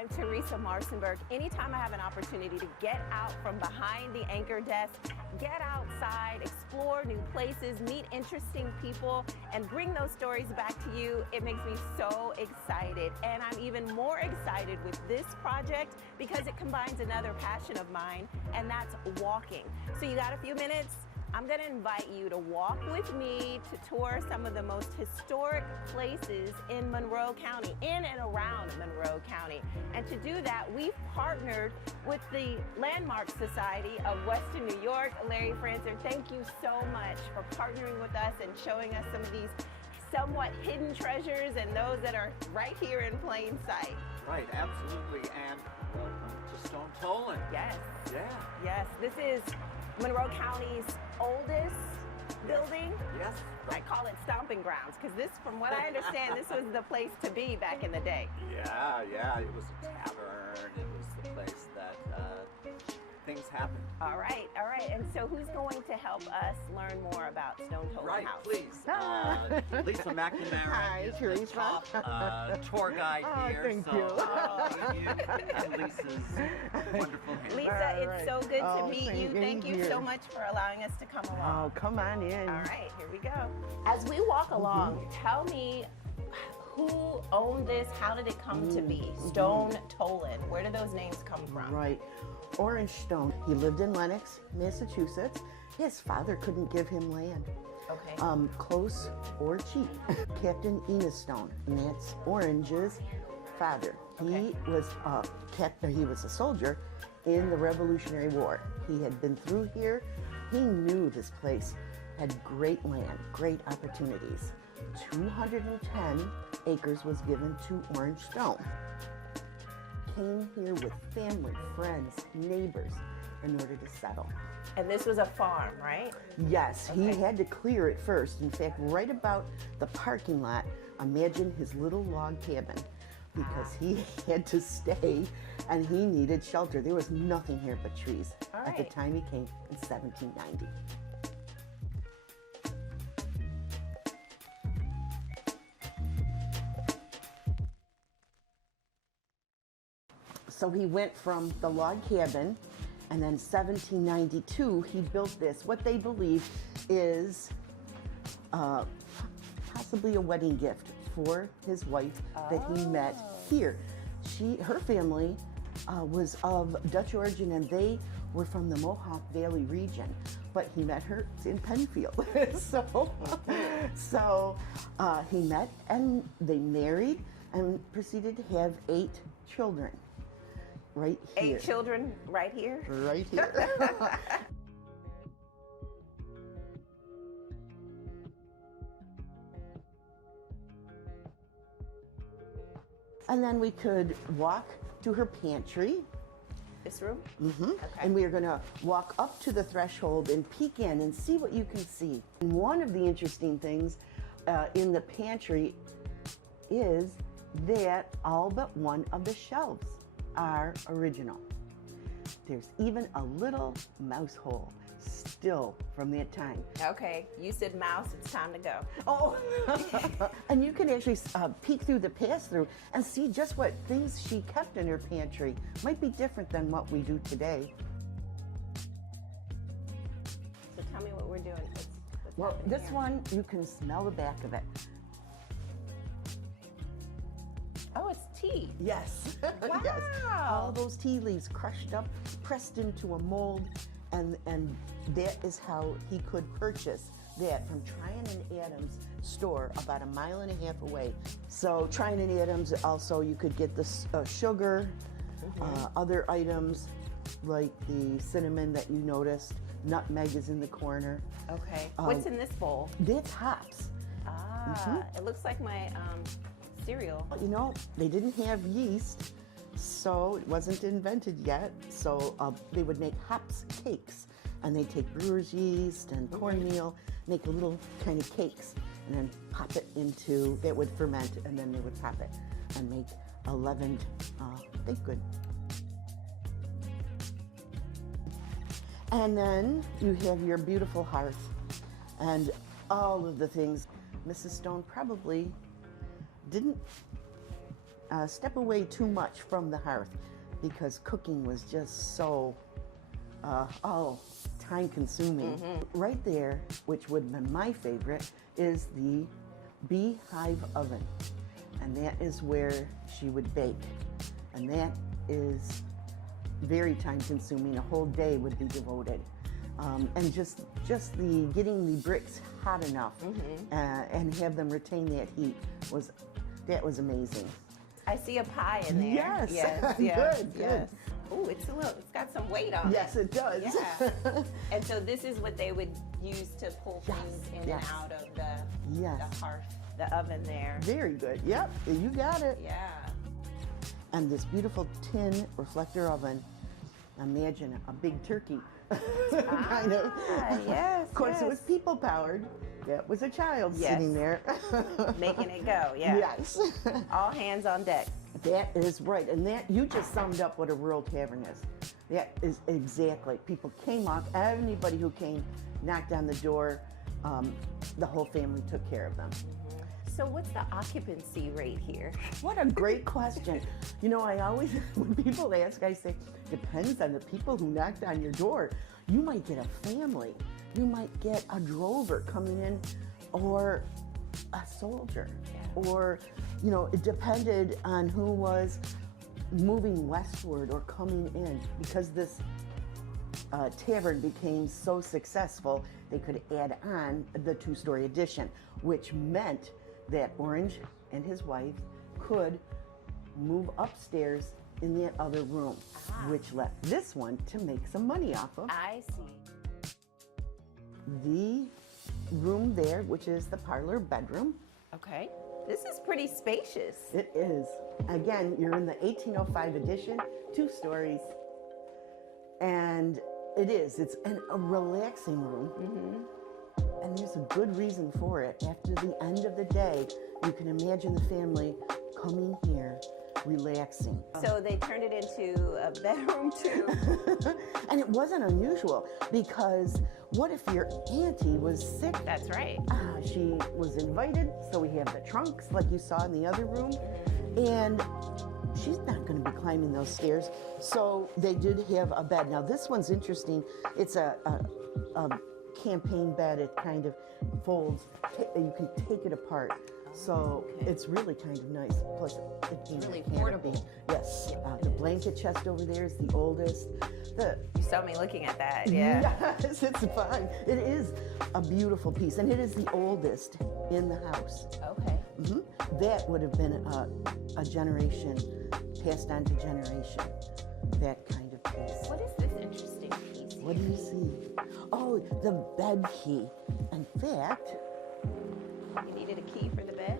I'm Theresa Marsenburg. Anytime I have an opportunity to get out from behind the anchor desk, get outside, explore new places, meet interesting people, and bring those stories back to you, it makes me so excited. And I'm even more excited with this project because it combines another passion of mine, and that's walking. So you got a few minutes? I'm going to invite you to walk with me to tour some of the most historic places in Monroe County, in and around Monroe County. And to do that, we've partnered with the Landmark Society of Western New York. Larry Francer, thank you so much for partnering with us and showing us some of these somewhat hidden treasures and those that are right here in plain sight. Right, absolutely. And welcome to Stone-Tolan. Yes. Yeah. Yes, this is Monroe County's oldest building. Yes. I call it stomping grounds because this, from what I understand, this was the place to be back in the day. Yeah. It was a tavern. It was the place that things happened. All right. And so who's going to help us learn more about Stone-Tolan House? Please. Lisa McNamara. Hi, is Theresa. the top tour guide here. Thank so, you. And Lisa's wonderful hand. Lisa, it's right. so good to Oh, meet you. Thank you so much for allowing us to come along. Oh, come on in. All right, here we go. As we walk along, tell me who owned this? How did it come to be? Stone-Tolan. Where do those names come from? Right. Orange Stone. He lived in Lenox, Massachusetts. His father couldn't give him land. Okay. Close or cheap. Captain Enos Stone, and that's Orange's father. Okay. He was he was a soldier in the Revolutionary War. He had been through here. He knew this place had great land, great opportunities. 210 acres was given to Orange Stone. Came here with family, friends, neighbors in order to settle. And this was a farm, right? Yes, Okay. he had to clear it first. In fact, right about the parking lot, imagine his little log cabin, because he had to stay and he needed shelter. There was nothing here but trees All at the right. time he came in 1790. So he went from the log cabin, and then 1792 he built this, what they believe is possibly a wedding gift for his wife that he met here. Her family was of Dutch origin, and they were from the Mohawk Valley region, but he met her in Penfield. so he met, and they married and proceeded to have 8 children. Right here. 8 children right here? Right here. And then we could walk to her pantry. This room? Okay. Okay. And we are going to walk up to the threshold and peek in and see what you can see. And one of the interesting things in the pantry is that all but one of the shelves are original. There's even a little mouse hole still from that time. Okay, you said mouse, it's time to go. Oh, and you can actually peek through the pass-through and see just what things she kept in her pantry. Might be different than what we do today. So tell me what we're doing. What's Well, happening this here? one, you can smell the back of it. Oh, it's tea. Yes. Wow. Yes. All those tea leaves crushed up, pressed into a mold, and that is how he could purchase that from Tryon and Adams store about 1.5 miles away. So Tryon and Adams, also you could get the sugar, other items like the cinnamon that you noticed. Nutmeg is in the corner. Okay. What's in this bowl? That's hops. Ah, it looks like my cereal. You know, they didn't have yeast, so it wasn't invented yet. So they would make hops cakes, and they'd take brewer's yeast and cornmeal, make little kind of cakes, and then pop it into, that would ferment, and then they would pop it and make a leavened baked good. And then you have your beautiful hearth and all of the things. Mrs. Stone probably didn't step away too much from the hearth because cooking was just so, time consuming. Right there, which would have been my favorite, is the beehive oven. And that is where she would bake. And that is very time consuming. A whole day would be devoted. And just the getting the bricks hot enough and have them retain that heat was amazing. I see a pie in there. Yes. Yes. Good. Oh, it's got some weight on it. Yes, it does. Yeah. And so this is what they would use to pull things in and out of the hearth, the oven there. Very good. Yep, you got it. Yeah. And this beautiful tin reflector oven. Imagine a big turkey. Kind of. Yes. Of course, it was people powered. That was a child sitting there. Making it go, yeah. Yes. All hands on deck. That is right. And that, you just summed up what a rural tavern is. That is exactly. People came up, anybody who came, knocked on the door, the whole family took care of them. So what's the occupancy rate here? What a great question. You know, I always, when people ask, I say, depends on the people who knocked on your door. You might get a family. You might get a drover coming in, or a soldier. Or, you know, it depended on who was moving westward or coming in. Because this tavern became so successful, they could add on the two-story addition, which meant that Orange and his wife could move upstairs in that other room, which left this one to make some money off of. I see. The room there, which is the parlor bedroom. Okay. This is pretty spacious. It is. Again, you're in the 1805 edition, 2 stories. And it's a relaxing room. And there's a good reason for it. After the end of the day, you can imagine the family coming here, relaxing. So they turned it into a bedroom too. And it wasn't unusual, because what if your auntie was sick? That's right. She was invited, so we have the trunks like you saw in the other room. And she's not going to be climbing those stairs. So they did have a bed. Now this one's interesting. It's a campaign bed. It kind of folds. You can take it apart. So it's really kind of nice. Plus, it being really a portable. canopy. Yes. The blanket chest over there is the oldest. You saw me looking at that, yeah. Yes, it's fine. It is a beautiful piece, and it is the oldest in the house. Okay. That would have been a generation, passed on to generation, that kind of piece. What is this interesting piece here? What do you see? Oh, the bed key. In fact, You needed a key for the bed?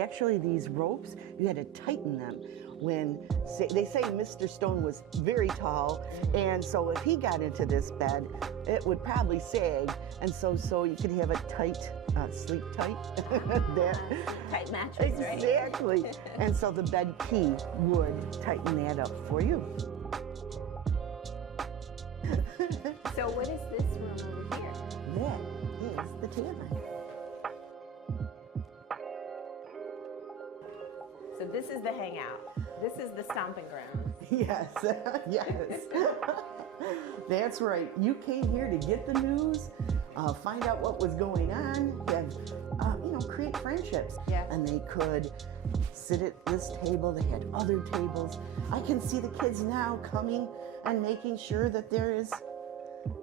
actually these ropes, you had to tighten them. They say Mr. Stone was very tall, and so if he got into this bed, it would probably sag, and so you could have it tight, sleep tight. Tight mattress, right? Exactly. And so the bed key would tighten that up for you. So what is this room over here? That is the tavern. So this is the hangout. This is the stomping ground. Yes, yes. That's right. You came here to get the news, find out what was going on, have, create friendships. Yeah. And they could sit at this table. They had other tables. I can see the kids now coming and making sure that there is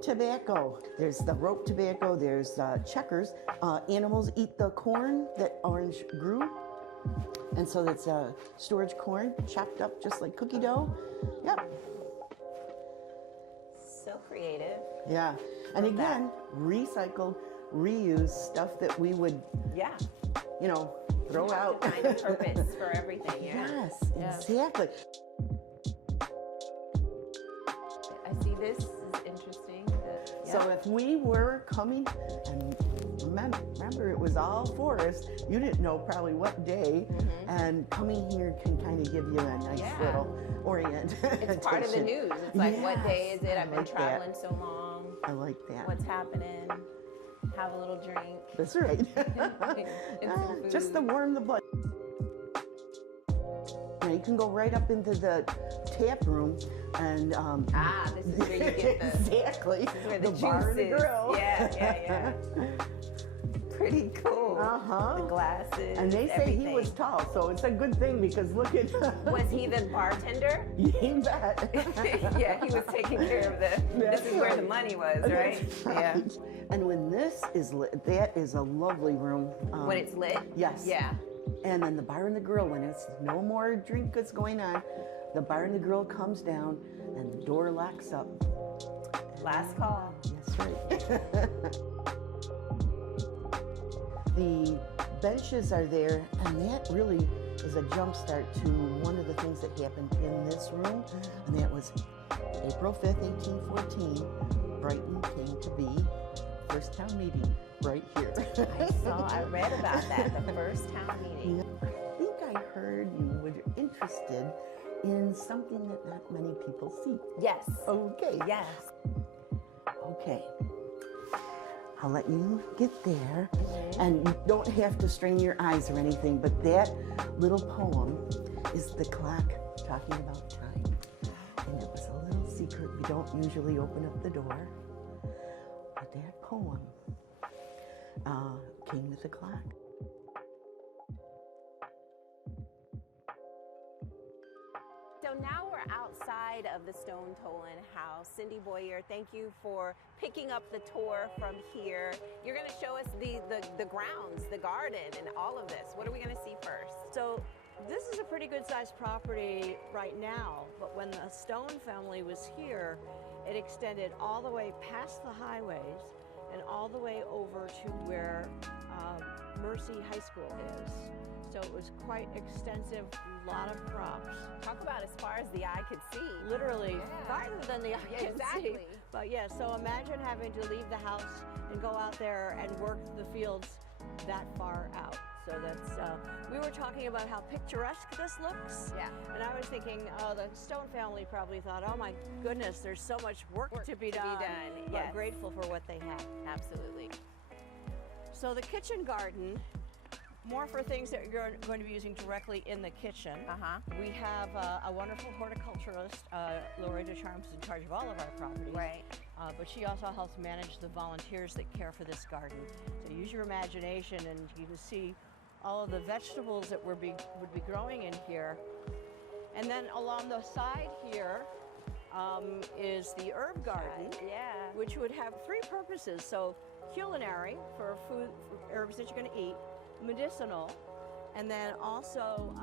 tobacco. There's the rope tobacco. There's checkers. Animals eat the corn that Orange grew. And so that's storage corn, chopped up just like cookie dough. Yep. So creative. Yeah. And again, recycled, reused stuff that we would, throw out. To find a purpose for everything, yeah. Yes, Yeah. exactly. I see this is interesting. So if we were coming, and remember it was all forest, you didn't know probably what day, and coming here can kind of give you a nice little orientation. It's part of the news. It's like, what day is it? I've been like that. traveling so long. I like that. What's happening? have a little drink. That's right. And some Just to food. warm the blood. Now you can go right up into the tap room and This is where you get the exactly this is where the bar juice and the is. grill. Yeah. Pretty cool. Uh-huh. The glasses. And they say everything. he was tall, so it's a good thing because look at. Was he the bartender? You bet. Yeah, he was taking care of the. That's This is where the right. money was, That's right? Yeah. right. And when this is lit, that is a lovely room. When it's lit. Yes. Yeah. And then the bar and the grill, when it's no more drink that's going on, the bar and the grill comes down and the door locks up. Last call. That's right. The benches are there, and that really is a jump start to one of the things that happened in this room, and that was April 5th, 1814, Brighton came to be. First town meeting right here. I read about that, the first town meeting. I think I heard you were interested in something that not many people see. Yes. Okay. Yes. Okay. I'll let you get there. And you don't have to strain your eyes or anything, but that little poem is the clock talking about time. And it was a little secret. We don't usually open up the door. But that poem came with the clock. So now we're outside of the Stone-Tolan House. Cindy Boyer, thank you for picking up the tour from here. You're going to show us the grounds, the garden, and all of this. What are we going to see first? So this is a pretty good sized property right now, but when the Stone family was here, it extended all the way past the highways and all the way over to where Mercy High School is. So it was quite extensive, lot of crops. Talk about as far as the eye could see. Literally Yeah. farther than the eye Yeah, can exactly. see. But yeah, so imagine having to leave the house and go out there and work the fields that far out. So that's, we were talking about how picturesque this looks. Yeah. And I was thinking, the Stone family probably thought, oh my goodness, there's so much work to be done. But yes. grateful for what they have. Absolutely. So the kitchen garden, more for things that you're going to be using directly in the kitchen. Uh-huh. We have a wonderful horticulturist, Loretta Charms, in charge of all of our properties. Right. But she also helps manage the volunteers that care for this garden. So use your imagination and you can see all of the vegetables that would be growing in here. And then along the side here is the herb garden, Yeah. which would have three purposes. So culinary, for food, for herbs that you're going to eat, medicinal, and then also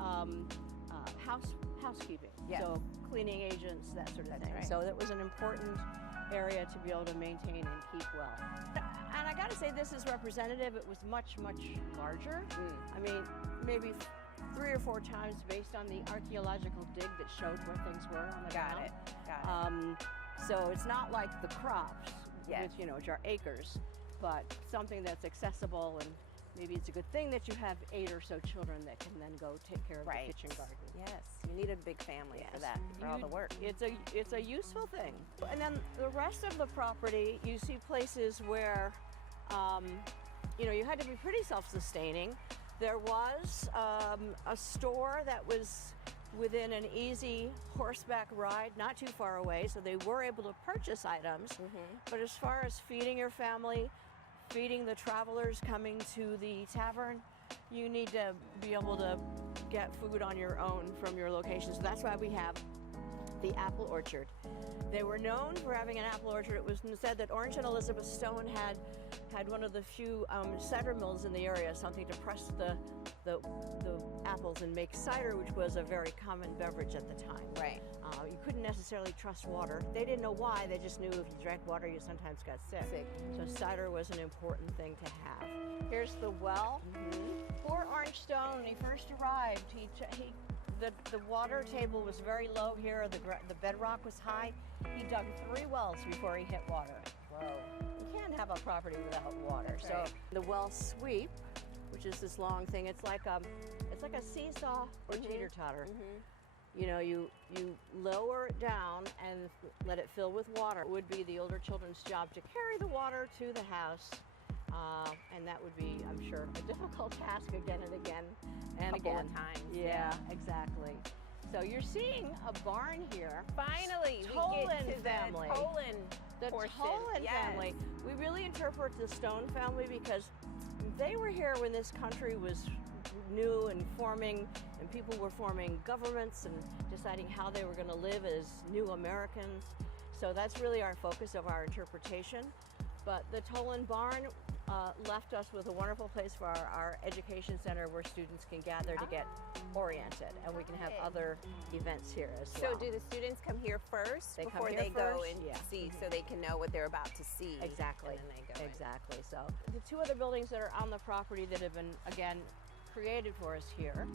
housekeeping. Yes. So cleaning agents, that sort of thing. right. So that was an important area to be able to maintain and keep well. And I got to say, this is representative. It was much, much larger. I mean, maybe 3 or 4 times based on the archaeological dig that showed where things were on the ground. Got it. So it's not like the crops, Yes. which are acres, but something that's accessible, and maybe it's a good thing that you have 8 or so children that can then go take care of Right. the kitchen garden. Yes. You need a big family for that, for all the work. It's a useful thing. And then the rest of the property, you see places where, you had to be pretty self-sustaining. There was a store that was within an easy horseback ride, not too far away, so they were able to purchase items. But as far as feeding your family, feeding the travelers coming to the tavern, you need to be able to get food on your own from your location. So that's why we have the apple orchard. They were known for having an apple orchard. It was said that Orange and Elizabeth Stone had one of the few cider mills in the area, something to press the apples and make cider, which was a very common beverage at the time. Right. You couldn't necessarily trust water. They didn't know why. They just knew if you drank water, you sometimes got sick. So cider was an important thing to have. Here's the well. Poor Orange Stone, when he first arrived, the water table was very low here. The bedrock was high. He dug 3 wells before he hit water. Whoa. You can't have a property without water. So Right. the well sweep, which is this long thing, it's like a seesaw or teeter-totter. You lower it down and let it fill with water. It would be the older children's job to carry the water to the house. And that would be, I'm sure, a difficult task again and again and Couple again. of times, Yeah, exactly. So you're seeing a barn here. Finally, we Tolan get to family. the Tolan The portion. Tolan Yes. family. We really interpret the Stone family because they were here when this country was new and forming, and people were forming governments and deciding how they were going to live as new Americans. So that's really our focus of our interpretation. But the Tolan barn left us with a wonderful place for our education center where students can gather to get oriented, and we can have Okay. other events here as So well. do the students come here first They come before here they go first, and yeah. see, so they can know what they're about to see? Exactly. And then they go in. Exactly. So the two other buildings that are on the property that have been, again, created for us here.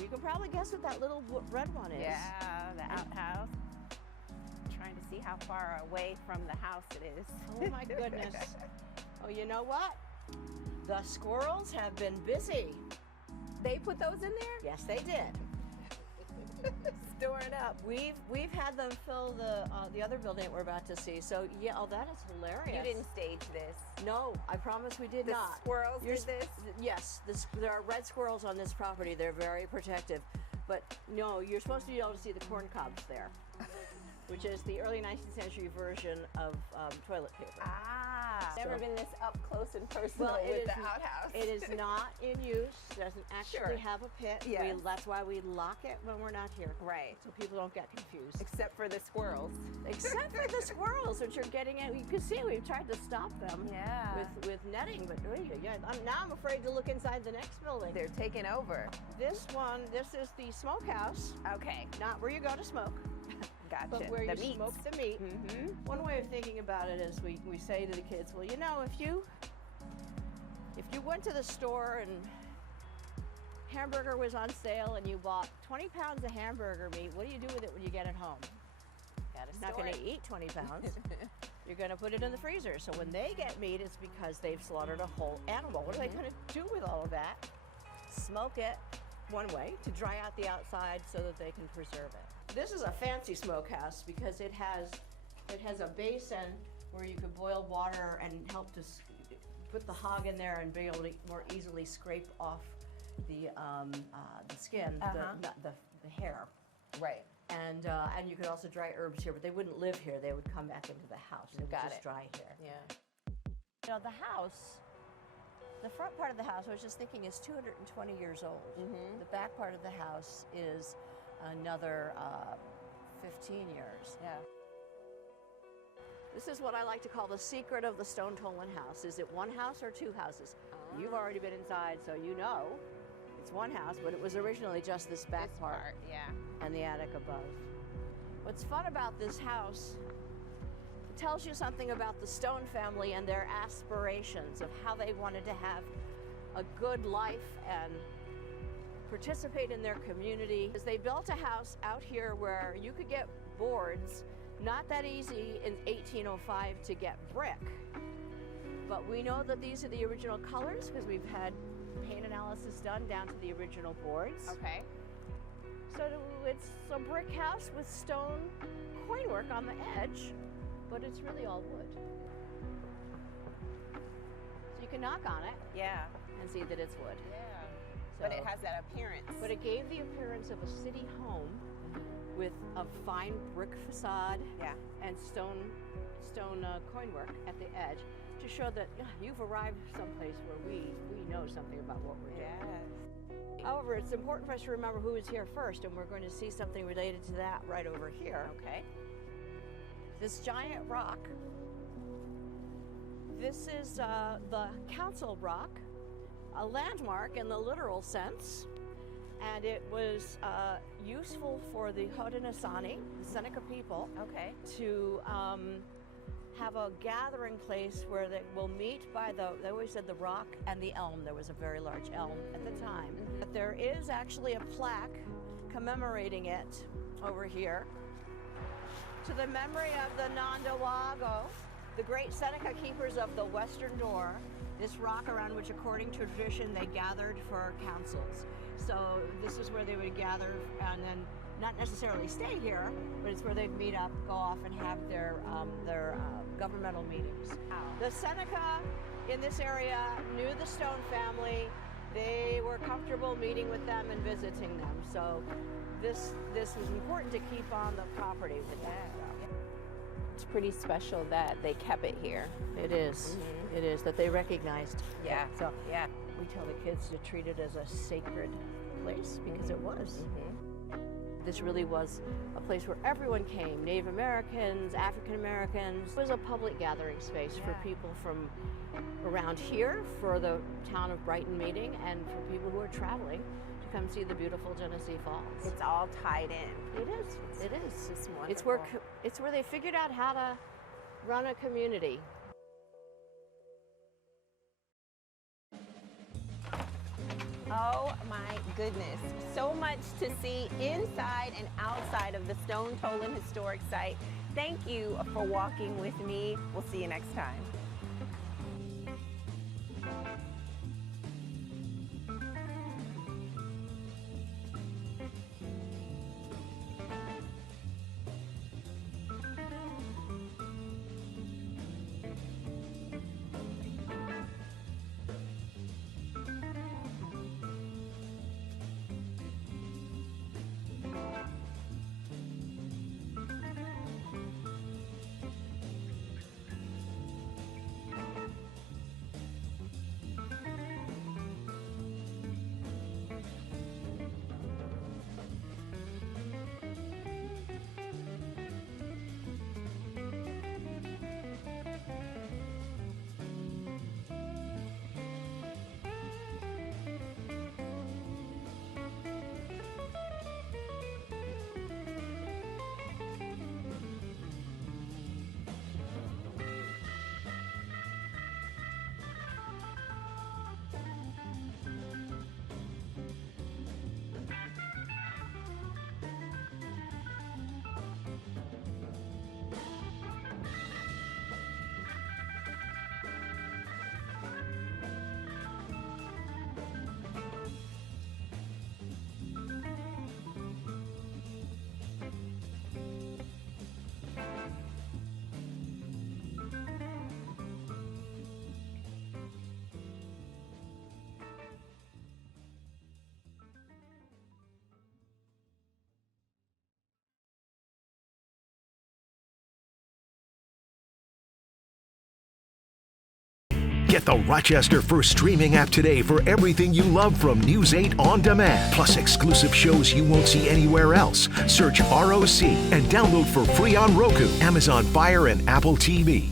You can probably guess what that little red one is. Yeah, the outhouse. Trying to see how far away from the house it is. Oh my goodness. Oh, you know what? The squirrels have been busy. They put those in there? Yes, they did. Storing up. We've had them fill the other building that we're about to see. So yeah, oh, that is hilarious. You didn't stage this. No, I promise we did The not. squirrels You're did this? Yes, there are red squirrels on this property. They're very protective. But no, you're supposed to be able to see the corn cobs there, which is the early 19th century version of toilet paper. Never been this up close and personal Well, with the outhouse. It is not in use. Doesn't actually Sure. have a pit. Yes. That's why we lock it when we're not here. Right. So people don't get confused. Except for the squirrels. Except for the squirrels, which are getting it. You can see we've tried to stop them Yeah. with netting, but now I'm afraid to look inside the next building. They're taking over. This is the smokehouse, Okay. not where you go to smoke, Gotcha. but where the you meats. smoke the meat. Mm-hmm. One way of thinking about it is we say to the kids, well, you know, if you went to the store and hamburger was on sale and you bought 20 pounds of hamburger meat, what do you do with it when you get it home? Gotta You're not store going it. to eat 20 pounds. You're going to put it in the freezer. So when they get meat, it's because they've slaughtered a whole animal. What are they going to do with all of that? Smoke it one way to dry out the outside so that they can preserve it. This is a fancy smokehouse because it has a basin where you could boil water and help to put the hog in there and be able to more easily scrape off the skin, the hair. Right. And you could also dry herbs here, but they wouldn't live here. They would come back into the house. They would Got just it. dry here. Yeah. You know, the house, the front part of the house, I was just thinking, is 220 years old. Mhm. The back part of the house is another 15 years. Yeah. This is what I like to call the secret of the Stone-Tolan House. Is it one house or two houses? You've already been inside, so you know it's one house, but it was originally just this back This part. part, yeah. And the attic above. What's fun about this house, it tells you something about the Stone family and their aspirations of how they wanted to have a good life and participate in their community. Because they built a house out here where you could get boards, not that easy in 1805 to get brick. But we know that these are the original colors because we've had paint analysis done down to the original boards. Okay. So it's a brick house with stone coinwork on the edge, but it's really all wood. So you can knock on it Yeah. and see that it's wood. Yeah. So, But it has that appearance. but it gave the appearance of a city home with a fine brick facade Yeah. and stone coinwork at the edge to show that you've arrived someplace where we know something about what we're doing. Yes. However, it's important for us to remember who was here first, and we're going to see something related to that right over here. Okay. This giant rock, this is the Council Rock, a landmark in the literal sense, and it was useful for the Haudenosaunee, the Seneca people, Okay. to have a gathering place where they will meet by they always said the rock and the elm. There was a very large elm at the time. But there is actually a plaque commemorating it over here to the memory of the Nandawago, the great Seneca keepers of the Western Door, this rock around which, according to tradition, they gathered for councils. So this is where they would gather and then not necessarily stay here, but it's where they'd meet up, go off and have their governmental meetings. Wow. The Seneca in this area knew the Stone family. They were comfortable meeting with them and visiting them. So this was important to keep on the property with that. It's pretty special that they kept it here. It is. Mhm. It is that they recognized. Yeah. So Yeah. we tell the kids to treat it as a sacred place because it was. This really was a place where everyone came, Native Americans, African Americans. It was a public gathering space for people from around here, for the town of Brighton meeting, and for people who are traveling to come see the beautiful Genesee Falls. It's all tied in. It is. It is. It's just wonderful. It's where they figured out how to run a community. Oh my goodness. So much to see inside and outside of the Stone-Tolan Historic Site. Thank you for walking with me. We'll see you next time. Get the Rochester First streaming app today for everything you love from News 8 On Demand, plus exclusive shows you won't see anywhere else. Search ROC and download for free on Roku, Amazon Fire, and Apple TV.